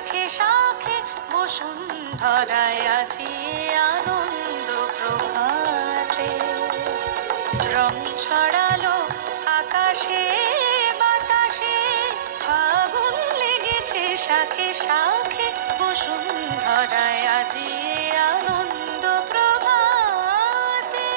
শাখে শাখে বসুন্ধরায় আজি আনন্দ প্রভাতে। রং ছড়ালো আকাশে বাতাসে, ফাগুন লেগেছে শাখে শাখে বসুন্ধরায় আজি আনন্দ প্রভাতে।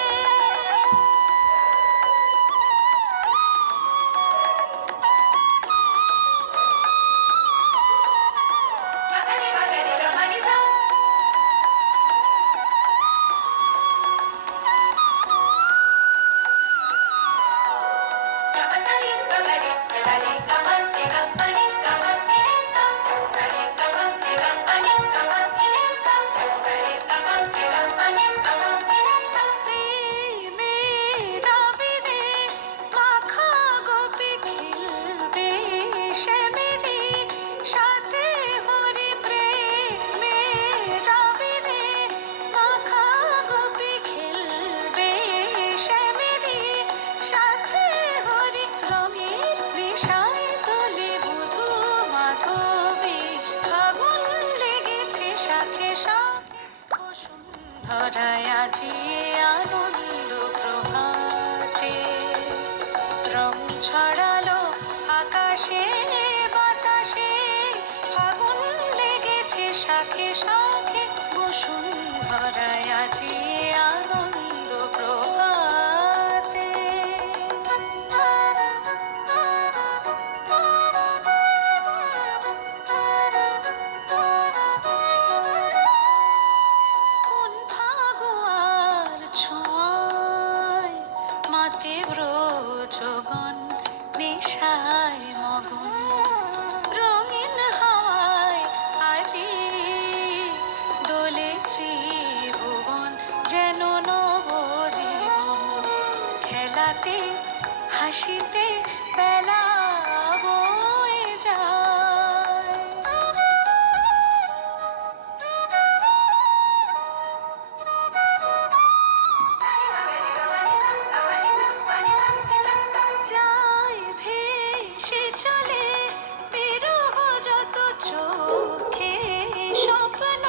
সাথে হরি প্রেমের আবিরে, মাখা গোপী খেলবে শ্যামেরি। সাথে হরি রঙের বিষয় তোলে বধূ মাধবী, ফাগুন লেগেছে শাখে শাখে বসুন্ধরায় আজি আনন্দ প্রভাতে। রং ছড়ালো আকাশে বাতাসে, ফাগুন লেগেছে শাখে শাখে বসুন্ধরায় আজি আনন্দ প্রভাতে। কোন ফাগুয়ার ছোঁয়ায় মাতে ব্রজগণ নেশায় মগন, রঙিন হাওয়ায় আজি দোলে ত্রিভুবন, যেন নবজীবন। খেলাতে হাসিতে বেলা বয়ে যায়। যায় ভেসে চলে বিরহ যত চোখে স্বপ্ন,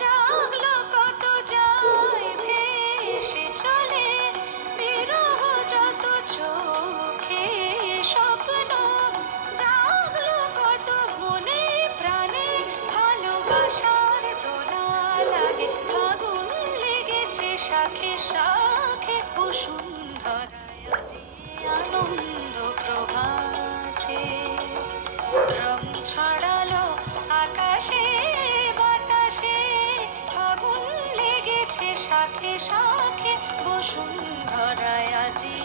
জাগলো কত যায় ভেসে চলে বিরহ যত চোখে স্বপ্ন। জাগলো কত মনে প্রাণে ভালোবাসার দোলা লাগে, ফাগুন লেগেছে শাখে শাখে বসুন্ধরায় আজি আনন্দ প্রভাতে। রং ছড়ালো আকাশে বাতাসে, ফাগুন লেগেছে শাখে শাখে বসুন্ধরায় আজি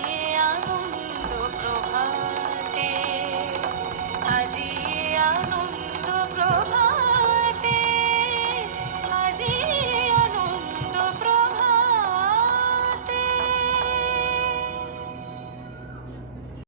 আনন্দ প্রভাতে।